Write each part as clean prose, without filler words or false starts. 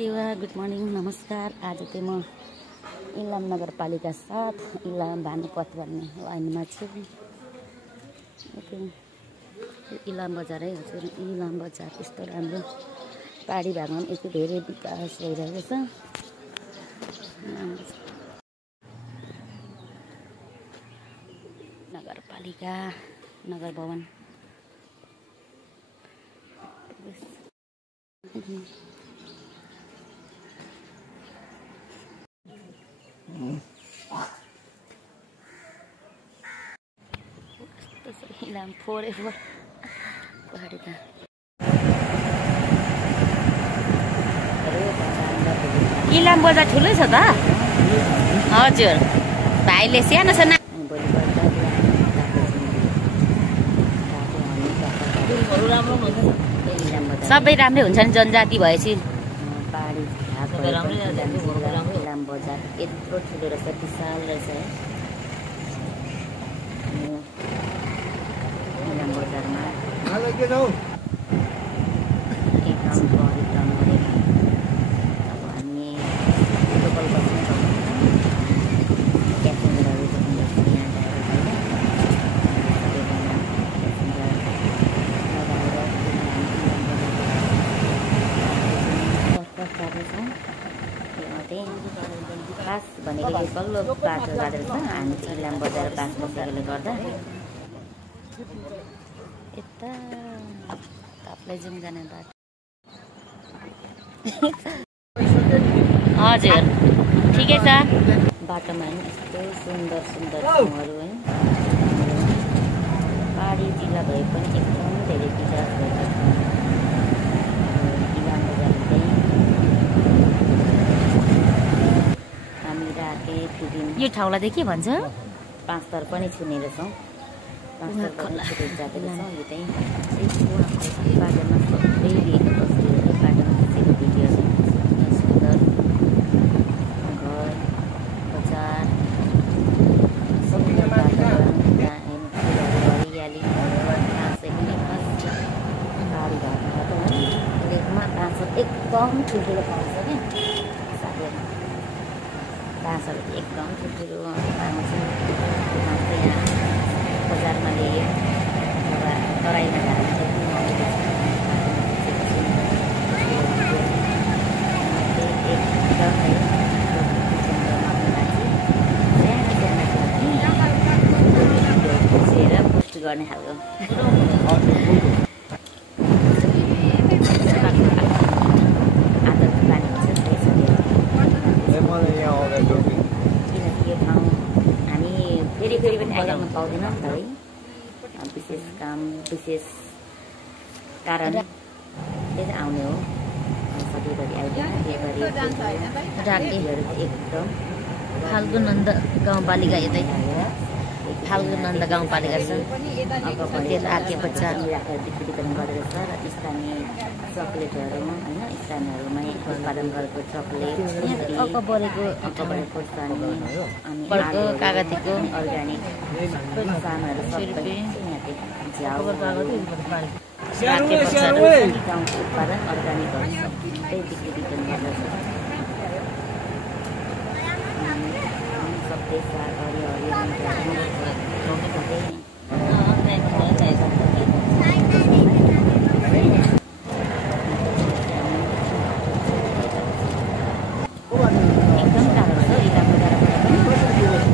Good morning नमस्कार। आज चाहिँ म इलाम नगरपालिका 7 इलाम भानुपथ भन्ने लाइनमा छु। इलाम बजार है हजुर। इलाम बजार यस्तो राम्रो पहाडी भागमा यति धेरै विकास भइरहेको छ। नगरपालिका नगर भवन इलाम फोरेभर पहाडी त इलाम बजार ठुलै छ त हजुर। भाइले सानो सानो सबै राम्रै हुन्छ नि जनजाति भएपछि। पहाडी इलाम बजार यत्रो ठुलो रहेछ, विशाल रहेछ है। इलाम बजारमा अब हामी लोकल बस्ने प्यासेन्जरहरू खास भनेको यो तल्लो बाटो जाँदो रहेछ। हामी चाहिँ इलाम बजार बास बसेकोले गर्दा यता ताप्लेजुङ जाने बाटो हजुर ठिकै छ। बाटोमा नि यस्तो सुन्दर सुन्दर ठाउँहरू है। पहाडी जिल्ला भए पनि एकदम धेरै विकास भएको छ। इलाम बजार चाहिँ हामी राते यो ठाउँलाई चाहिँ के भन्छ? 5 थर पनि छुने रहेछौँ। 5 थर पनि छुटेर जाँदो रहेछौँ। यो चाहिँ बाटोमा सबै लिएको तस्बिरहरू, बाटोमा खिचेको भिडियोहरू, सुन्दर घर बजार सुन्दर वातावरण, हरियाली पहाडी भागमा बाँसहरू एकदम ठुल्ठुलो पाउँछ क्या साथीहरू। बाँसहरू चाहिँ एकदम ठुल्ठुलो पाउँछ। यहाँ बजारमा ल्यायो अथवा तराईमा पोस्ट गर्ने खालको किनकि यो ठाउँ हामी फेरि पनि आइरहनु पाउँदैनौँ नि त है। विशेष काम विशेष कारण चाहिँ आउने हो। सधैँभरि आइदिनु एकदम फाल्गु नन्द गाउँपालिका यतै फाल्गु नन्द गाउँपालिका छ। आगे बच्चा राखेर बिक्री पनि गरेको छ। र स्थानीय चक्लेटहरू होइन, स्थानीयहरूमै उत्पादन गरेको चक्लेट अकबरेको खोर्सानी अनि कागतीको अर्ग्यानिक सामानहरू सबै गाउँको उत्पादन अर्ग्यानिकहरू सबै बिक्री गर्दछ। सबै सागहरू एकदम टाढो छ इलाम बजारबाट पनि।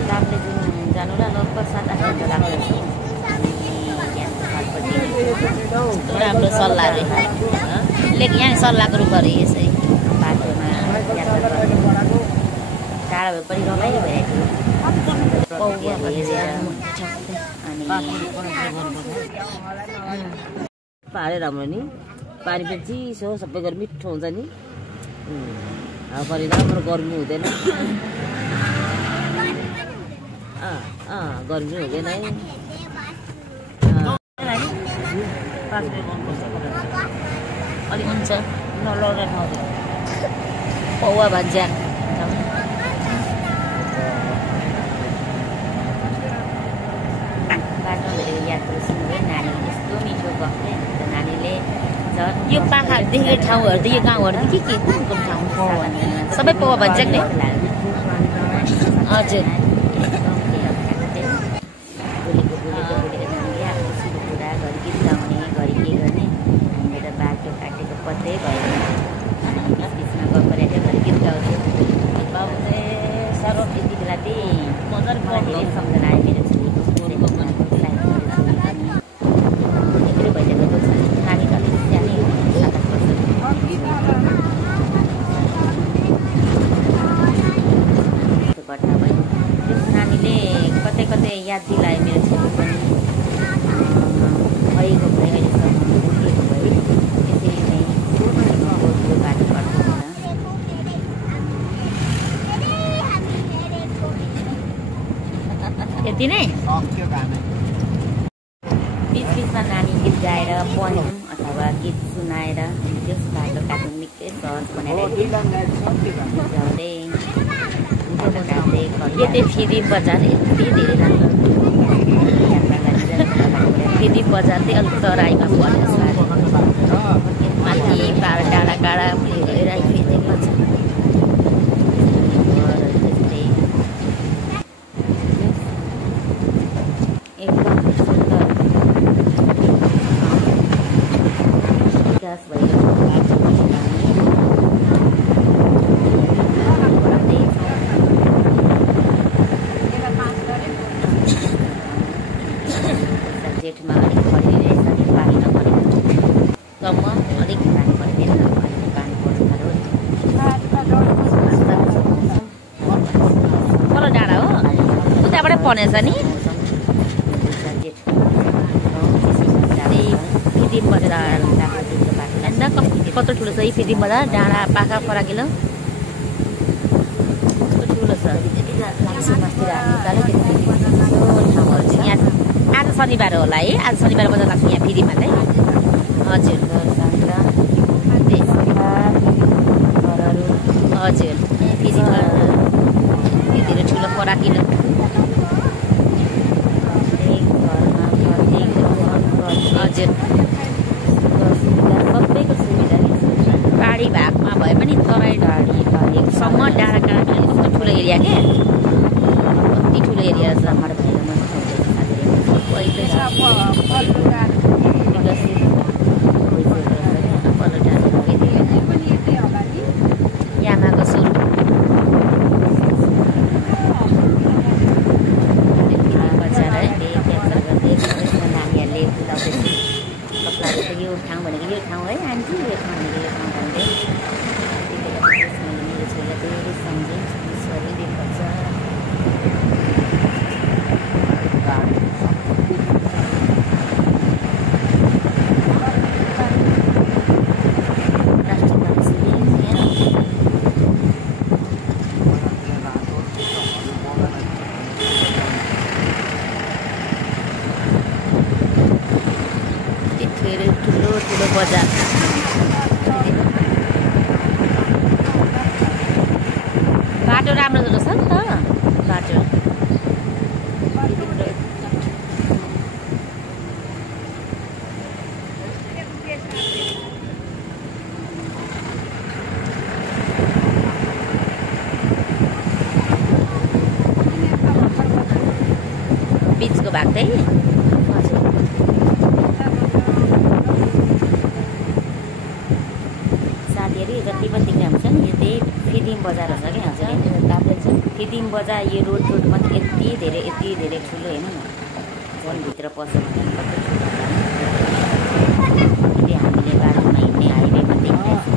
ताप्लेजुङ जानुलाई लगभग 7-8 घन्टा लाग्छ। राम्रो सल्लाहहरू यहाँ सल्लाहको रूपहरू यसै बाटोमा यात्रा गर्नु टाढा भए पनि रमाइलो भइरहेको अनि पहाडै राम्रो नि। पानी पनि चिसो, सबै गरी मिठो हुन्छ नि। हावापानी राम्रो, गर्मी हुँदैन। गर्मी हुँदैन है। अलिक हुन्छ पौवा भन्छ बाटोमा यात्रा सुन्दै नानीले यस्तो मिठो गफ नानीले यो पाखादेखि ठाउँहरू त यो गाउँहरू त के कुन ठाउँ सबै पो भन्छ नि हजुर बाटो काटेको पत्तै भएन बिचमा गएको घरि गीत गाउँथ्यो बाबु चाहिँ साह्रो त्यति बेला चाहिँ मजाले धेरै सम्झना आयो मेरो छोरीको भइसकेको नानी त अलिक सानै 7-8 वर्षको घटना भयो त्यस नानीले कतै कतै याद दिलायो मेरो छोरी पनि भएको भए अहिलेसम्म भुलिएको भए त्यसरी नै बाटो पर्दैन यति नै बिचबिचमा नानी गीत गाएर पढ्यौँ अथवा गीत सुनाएर त्यस बाटो काट्नु निकै सहज बनाएर यति फेरि बजार यति धेरै राम्रो फेरि बजार चाहिँ अलिक तराईमा पर्ने माथि पार डाँडा काँडा गएर फेरि पर्छ एकदम सुन्दर विकास भएको जेठमा अलिक परिरहेछ अलिक पानी नपरेको कम्म अलिक पानी पर्दैन अलिक पानी पर्छ तल डाँडा हो उताबाटै पर्नेछ नि फिदिम बजार कत्रो ठुलो छ यी फिदिम बजार डाँडा पाखा फराकिलो ठुलो छ मासतिर ठाउँहरू चाहिँ यहाँ आज शनिबार होला है आज शनिबार बजार लाग्छ यहाँ फिदिममा चाहिँ हजुर हजुर फिदिममा धेरै ठुलो फराकिलो हजुर सबैको सुविधा पहाडी भागमा भए पनि तराई ढाडीसम्म डाँडा काँडा यस्तो ठुलो एरिया क्या कति ठुलो एरिया छ यामाको सुरु बजार है नानीहरूले बुझाउँदैछ कपलाले यो ठाउँ भनेको यो ठाउँ है आन्टी यो ठाउँ भनेको यो ठाउँ भन्दै मेरो छोरीलाई धेरै सम्झेँ छोरी देख्छ ठुलो बजार बाटो राम्रो रहेछ नि त बाटो बिचको भाग चाहिँ जति पनि देख्ने हुन्छ नि यो चाहिँ फिदिम बजार हुन्छ कि हजुर फिदिम बजार यो रोडमा यति धेरै ठुलो हेर्नु न वनभित्र पस्यो भने कति ठुलो हामीले बाटोमा हिँड्ने हाइवेमा देखिरहेको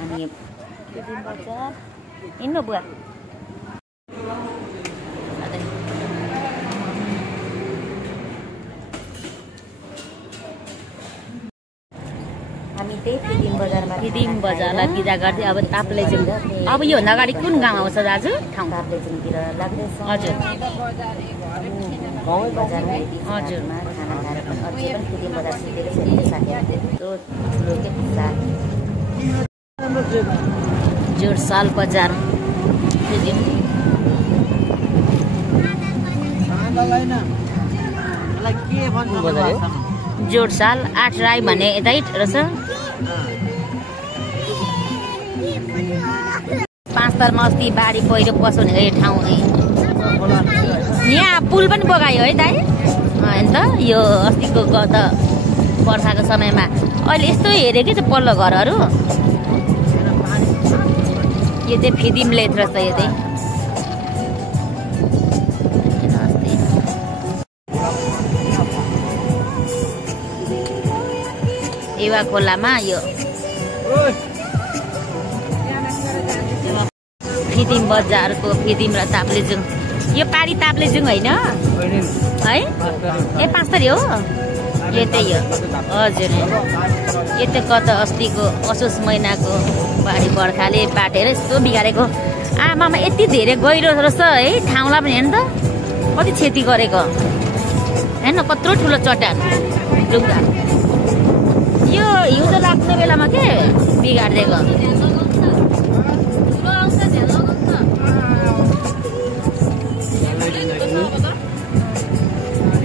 अनि फिदिम बजार हिँड्नु बुवा फिदिम बजारलाई बिदा गर्दै अब ताप्लेजुङ अब योभन्दा अगाडि कुन गाउँ आउँछ दाजु ठाउँ ताप्लेजुङतिर लाग्दैछ हजुर हजुर फिदिम बजार सिधेको छ जोरसाल बजार जोडसाल 8 राई भने यतै रहेछ। 5 तालमा अस्ति बाढी पहिरो पस्यो भने ठाउँ यहाँ पुल पनि बगायो है दाइ हैन त यो अस्तिको गत वर्षाको समयमा। अहिले यस्तो हेरे कि चाहिँ पल्लो घरहरू यो चाहिँ फिदिम लेथ रहेछ यो चाहिँ। एवा खोलामा यो फिदिम बजारको फिदिम र ताप्लेजुङ यो पारी ताप्लेजुङ होइन है ए 5 तारिक हो यो त्यही हो हजुर। यो त कत अस्तिको असोज महिनाको बाढी बर्खाले बाटेर यस्तो बिगारेको। आमामा यति धेरै गहिरो रहेछ है ठाउँलाई पनि हेर्नु त कति क्षति गरेको होइन। कत्रो ठुलो चट्टान ढुङ्गा यो हिउँदो लाग्ने बेलामा के बिगारिदिएको।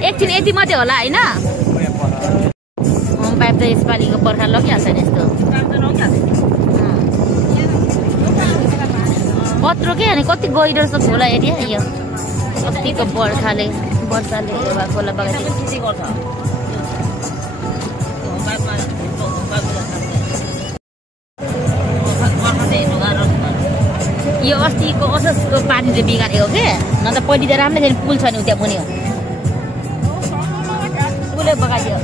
एकछिन यति मात्रै होला होइन। होम पाइप त यसपालिको बर्खा लगिहाल्छ नि यस्तो कत्रो के अनि कति गहिरो छ खोला एरिया। यो अस्तिको वर्षाले खोला बगाइदिएको। यो अस्तिको असोजको पानीले बिगारेको के न त पहिले त राम्रै थियो पुल छ नि त्यहाँ मुनि पुलै बगाइदियो।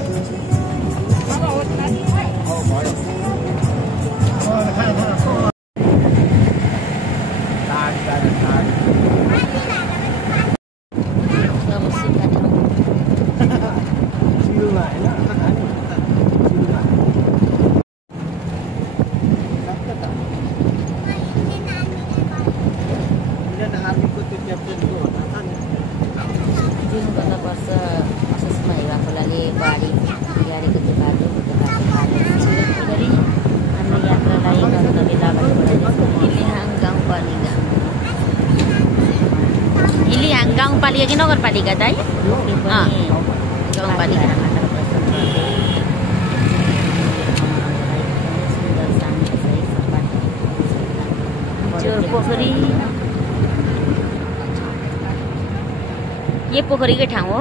गाउँपालिका कि नगरपालिका दाइ गाउँपालिका। जोर पोखरी यो पोखरीकै ठाउँ हो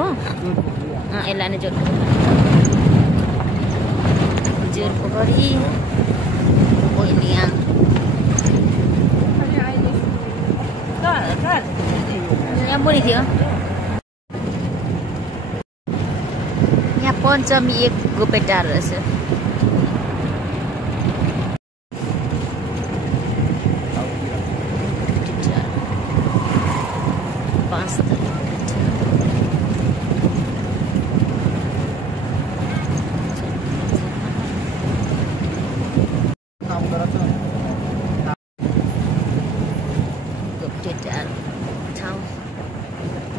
यसलाई नै जोर पोखरी यहाँ मुनि थियो। यहाँ पञ्चमी 1 गोपेटार रहेछ।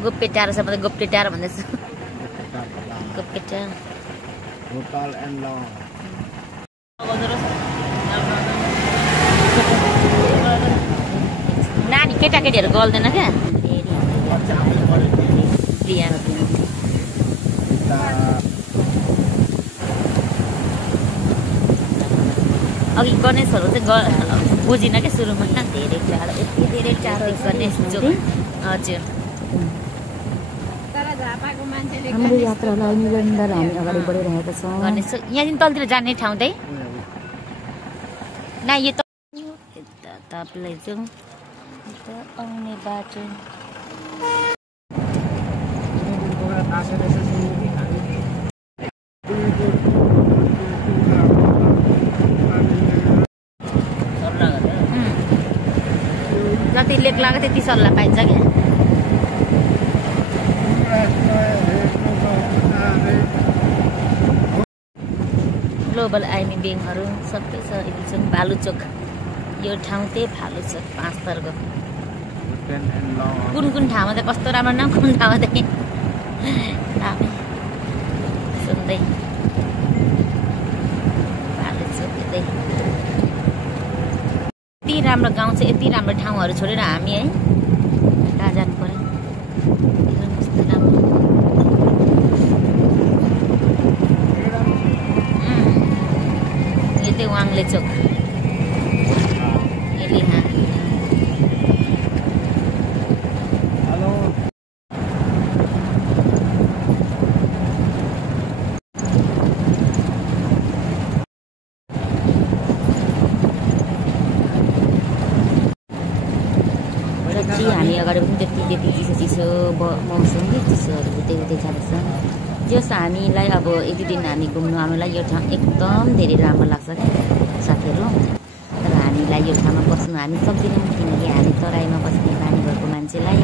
गोप्टेटार छ मतलब गोप्टेटार भन्दैछ। गोप्टेटार होटल एन्ड ल नानी केटाकेटीहरू गल्दैन क्या। अघि गणेशहरू चाहिँ बुझिन क्या सुरुमा धेरै टाढो यति धेरै टाढो गणेश जो हजुर। हाम्रो यात्रालाई निरन्तर हामी अगाडि बढिरहेका छौँ। यहाँदेखि तलतिर जाने ठाउँ चाहिँ न यो ताप्लेजुङ आउने बाटो जति लेक लाग्यो त्यति सल्लाह पाइन्छ क्या। ग्लोबल आइमी ब्याङ्कहरू सबै छ। एकदम भालुचोक यो ठाउँ त्यही भालुचोक 5 तारको। कुन ठाउँमा चाहिँ कस्तो राम्रो न कुन ठाउँमा चाहिँ सुन्दै भालुचोक यतै राम्रो गाउँ छ, यति राम्रो ठाउँहरू छोडेर हामी है कहाँ जानु पर्यो। कस्तो राम्रो यतै वाङले चोक एलिहा। हामी अगाडि पनि त्यति चिसो मौसम चिसोहरू उतै जाँदैछ। जस हामीलाई अब यति दिन हामी घुम्नु आउनुलाई यो ठाउँ एकदम धेरै राम्रो लाग्छ क्या साथीहरू। तर हामीलाई यो ठाउँमा बस्नु हामी सक्दैनौँ, किनकि हामी तराईमा बस्ने बानी भएको मान्छेलाई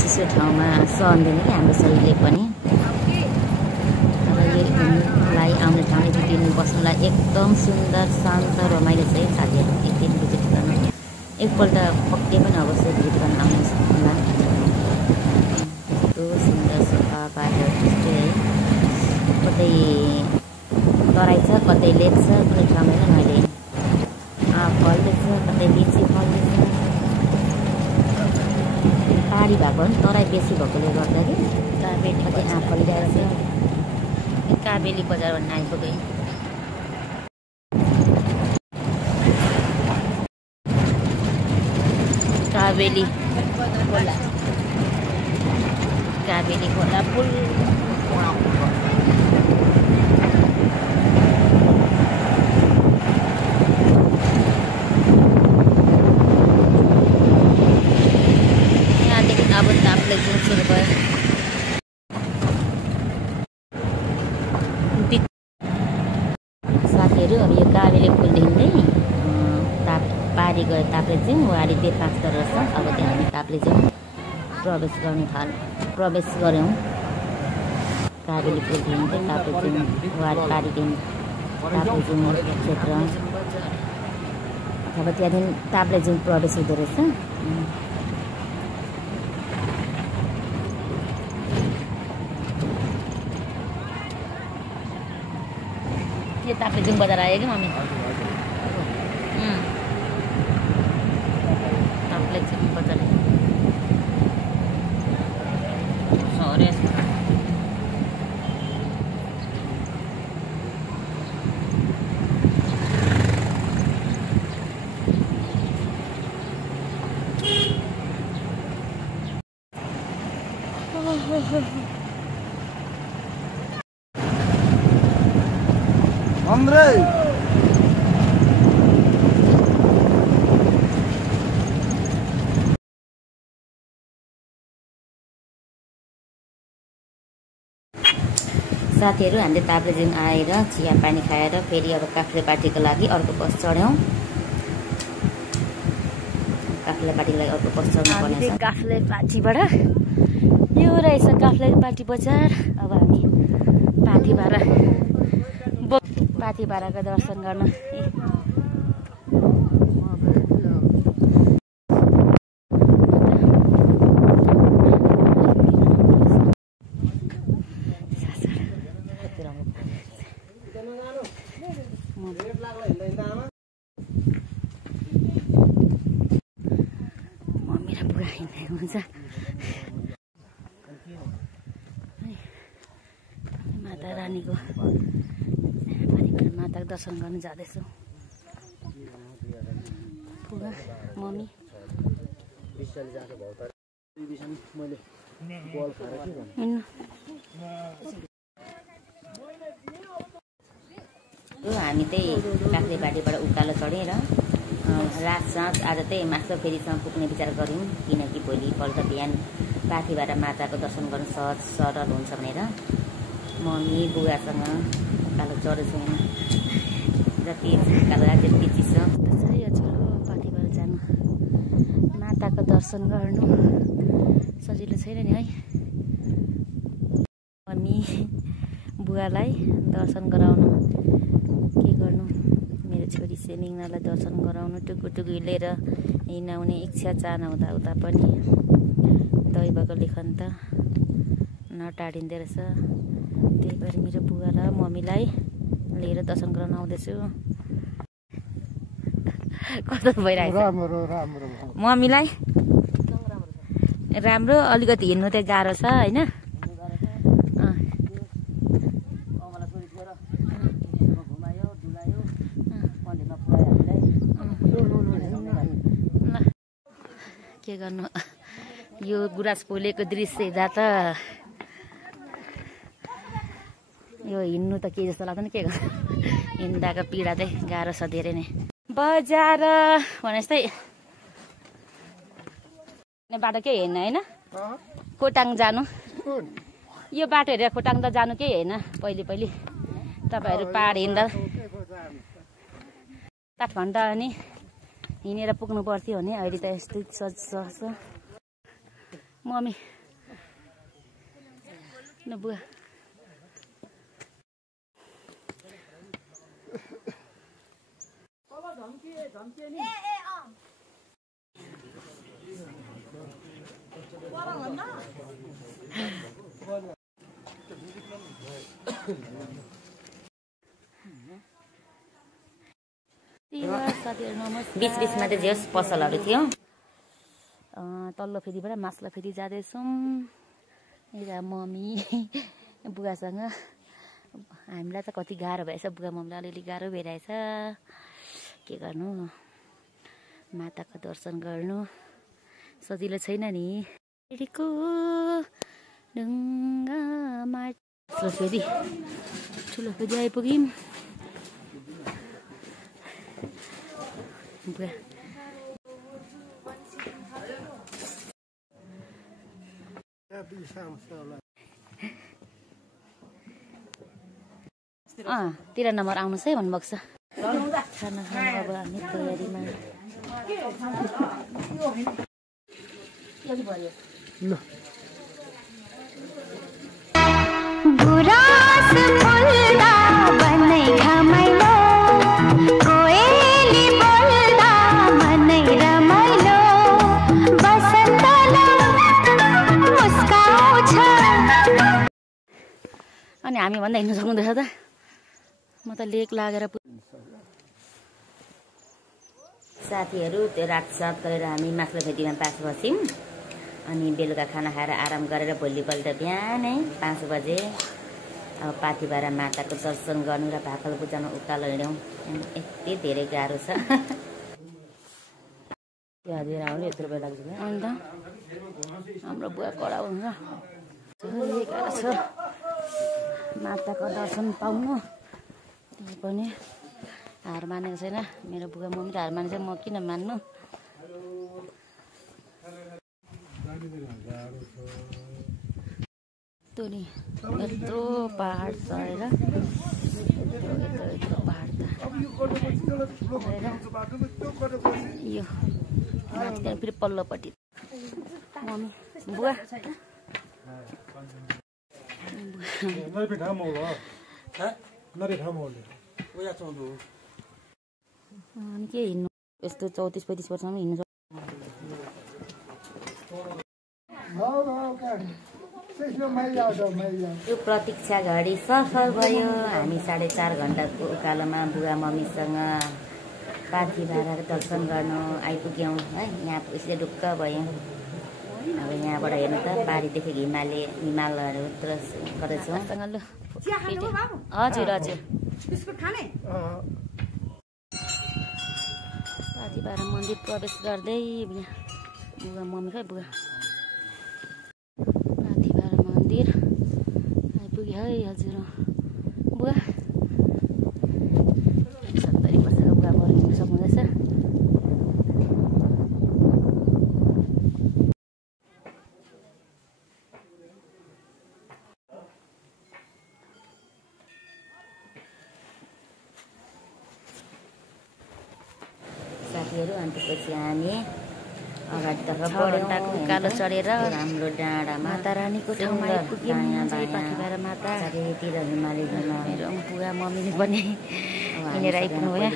चिसो ठाउँमा सहँदैन कि हाम्रो शरीरले पनि। तर यो घुम्नुलाई आउने ठाउँ यति दिन बस्नुलाई एकदम सुन्दर शान्त रमाइलो छ है साथीहरू। एक दिन भिजिट गर्नु एकपल्ट पक्कै पनि अवश्य भिजिट गर्न आउनुहोस् होला। कस्तो सुन्दर सफा बाटोहरू त्यस्तै है। कतै तराई छ, कतै लेक छ, कुनै ठाउँमा होइन मैले फल्दैछ, कतै लिची फल्दैछ। पहाडी भएको पनि तराई बेसी भएकोले गर्दा कि काबेली कतै फलिरहेको छ। काबेली बजार भन्ने आइपुग्यो। काबेली खोला, काबेली खोला पुल। यहाँदेखि अब ताप्लेजुङ सुरु भयो। साथीहरू अब यो काबेली पुलदेखि चाहिँ पारी गयो ताप्लेजुङ, वारी त्यो 5 दरवाजा छ। अब त्यहाँ हामी ताप्लेजुङ प्रवेश गऱ्यौँ। काबेली पुलदेखि चाहिँ ताप्लेजुङ वारी पारीदेखि ताप्लेजुङ क्षेत्र अब त्यहाँदेखि ताप्लेजुङ प्रवेश हुँदो रहेछ। यो ताप्लेजुङ बजार आयो कि मम्मी? ताप्लेजुङ बजार Andre! साथीहरू हामीले ताप्लेजुङ आएर चिया पानी खाएर फेरि अब काफ्लेपाटीको लागि अर्को बस चढ्यौँ। काफ्लेपाटीको लागि अर्को बस चढ्नु पर्ने छ। काफ्लेपाटीबाट यो रहेछ काफ्लेपाटी बजार। अब हामी पाथिभाराको दर्शन गर्न मेरा बुढा हिँडेको हुन्छ। माता रानीको माताको दर्शन गर्न जाँदैछु। बुढा मम्मी हामी चाहिँ काफ्लेपाटीबाट उकालो चढेर रात साँझ आज चाहिँ मास्टर फेरीसम्म पुग्ने विचार गऱ्यौँ, किनकि भोलिपल्ट बिहान पाथिभारा माताको दर्शन गर्नु सहज सरल हुन्छ भनेर मम्मी बुवासँग उकालो चढेको छैन। जति उकालो त्यति चिसो यो ठुलो पाथिभारा जानु माताको दर्शन गर्नु सजिलो छैन नि है। मम्मी बुवालाई दर्शन गराउनु के गर्नु, मेरो छोरी सेमिङनालाई दर्शन गराउनु टुकुटुकु लिएर हिँडाउने इच्छा चाहना हुँदा पनि दैवको लेखन त नटाडिँदो रहेछ। त्यही भएर मेरो बुवा र मम्मीलाई लिएर दर्शन गराउन आउँदैछु। कस्तो भइरहेछ राम्रो राम्रो मम्मीलाई राम्रो अलिकति हिँड्नु चाहिँ गाह्रो छ होइन के गर्नु यो गुराँस पोलेको दृश्य हेर्दा त यो हिँड्नु त के जस्तो लाग्दैन के गर्नु हिँड्दाको पीडा चाहिँ गाह्रो छ धेरै नै बजार भने जस्तै बाटो के हेर्न होइन खोटाङ जानु यो बाटो हेरेर खोटाङ त जानु केही होइन पहिले तपाईँहरू पाहाड हिँड्दा 8 घन्टा अनि हिँडेर पुग्नु पर्थ्यो भने अहिले त यस्तो सजिलो छ मम्मी न बुवा बिच बिचमा चाहिँ जे होस् पसलहरू थियो तल्लो फेदीबाट मास्ला फेदी जाँदैछौँ यता मम्मी बुवासँग हामीलाई त कति गाह्रो भएछ बुवा मम्मीलाई अलिअलि गाह्रो भइरहेछ के गर्नु माताको दर्शन गर्नु सजिलो छैन नि ठुलो फेदी आइपुग्यौँ बुवा तेह्र नम्बर आउनुहोस् है भन्नुभएको छ खाना खानु अब हामी तयारीमा अनि हामी भन्दा हिँड्नु सक्नुहुँदैछ त म त लेक लागेर साथीहरू त्यो रातसात गरेर हामी मास्ला भेटीमा 5 बज्यौँ अनि बेलुका खाना खाएर आराम गरेर भोलिपल्ट बिहानै 5 बजे अब पाथिभरा माताको दर्शन गर्नु र भाकल पूजामा उकालो हिँड्यौँ यति धेरै गाह्रो छ यत्रो बेला लाग्छ अन्त हाम्रो बुवा कडा हुन्छ गाह्रो छ माताको दर्शन पाउनु त्यही पनि हार मानेको छैन मेरो बुवा मम्मी त हार मानेको छ म किन मान्नु त्यो नि यत्रो पहाड चढेर यत्रो पहाड यो माथि त्यहाँ फेरि पल्लोपट्टि मम्मी बुवा अनि के हिँड्नु यस्तो 34-35 वर्षमा हिँड्नु यो प्रतीक्षा घडी सफल भयो हामी 4.5 घन्टाको उकालोमा बुवा मम्मीसँग पाथिभराको दर्शन गर्नु आइपुग्यौँ है यहाँ यसले ढुक्क भयौँ अब यहाँबाट हेर्नु त पारीदेखि हिमालहरू गर्दैछौँ हजुर हजुर पाथिभरा मन्दिर प्रवेश गर्दै बुवा मम्मी खै बुवा पाथिभरा मन्दिर आइपुग्यो है हजुर बुवा 70 वर्षको बुवा बढ्नु सक्नुहुँदैछ अनि त्यसपछि हामी अगाडितर्फ घन्टाको उकालो चढेर हाम्रो डाँडामा माता रानीको ठाउँमा आइपुग्यौँ पाथिभरा माता चारैतिर हिमाली मेरो बुवा मम्मीले पनि हिँडेर आइपुग्नु भयो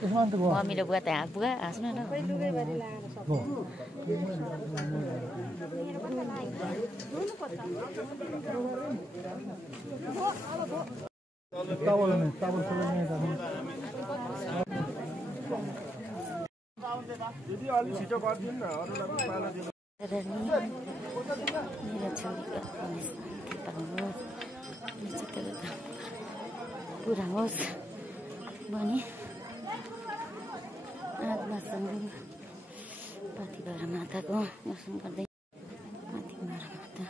मम्मीले बुवा त्यहाँ बुवा हाँस्नु न दिदी अलि छिटो गरिदिनु न अरूलाई पाला दिनु मेरो छोरीको पुरा होस् भने आत्मासँग पाथिभरा माताको दर्शन गर्दै पाथिभरा माता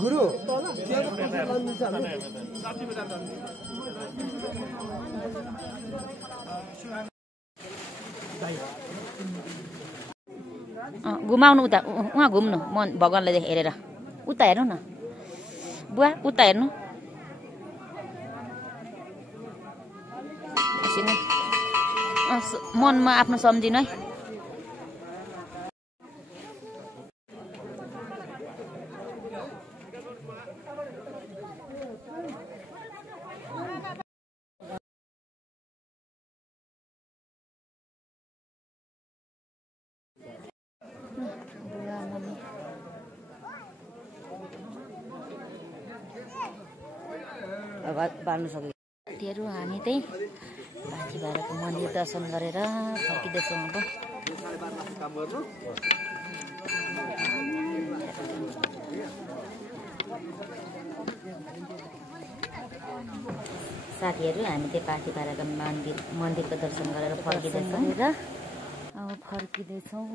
गुरु घुमाउनु उता उहाँ घुम्नु मन भगवानलाई हेरेर उता हेर्नु न बुवा उता हेर्नु मनमा आफ्नो सम्झिनु है बाल्नु सक्यो साथीहरू हामी चाहिँ पाथिभराको मन्दिर दर्शन गरेर फर्किँदैछौँ अब साथीहरू हामी चाहिँ पाथिभराको मन्दिरको दर्शन गरेर फर्किँदैछौँ र अब फर्किँदैछौँ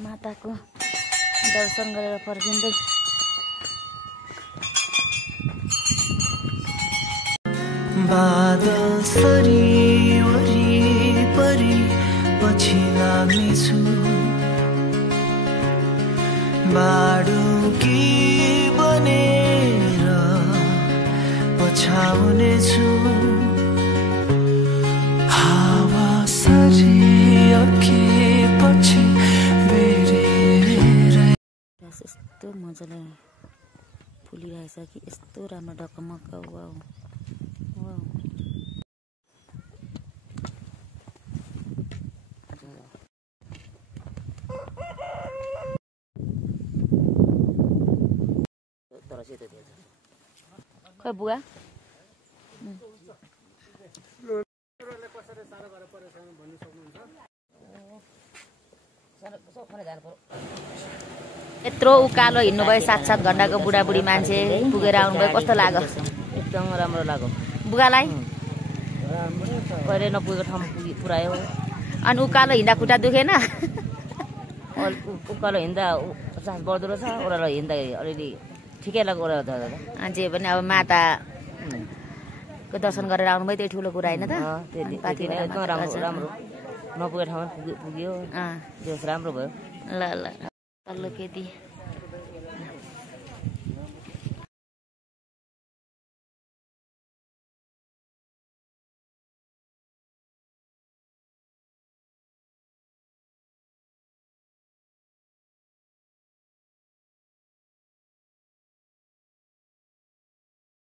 माताको दर्शन गरेर फर्किँदै बादल सरी वरिपरि पछि लाग्नेछु बाडुकी बनेर पछाउनेछु हावा सरी अघिपछि यस्तो मजाले फुलिरहेछ कि यस्तो राम्रो ढकमक्क वाउ वाउ खै बुवा यत्रो उकालो हिँड्नुभयो 7-7 घण्टाको बुढाबुढी मान्छे पुगेर आउनुभयो कस्तो लाग्यो एकदम राम्रो लाग्यो बुवालाई कहिले नपुगेको ठाउँ पुऱ्यायो अनि उकालो हिँड्दा खुट्टा दुखेन उकालो हिँड्दा सास बढ्दो रहेछ ओह्रालो हिँड्दा अलिअलि ठिकै लाग्यो ओह्रालो जे पनि अब माताको दर्शन गरेर आउनुभयो त्यही ठुलो कुरा होइन त एकदम राम्रो नपुगेको ठाउँमा पुग्यो राम्रो भयो ल ल तल्लो खेती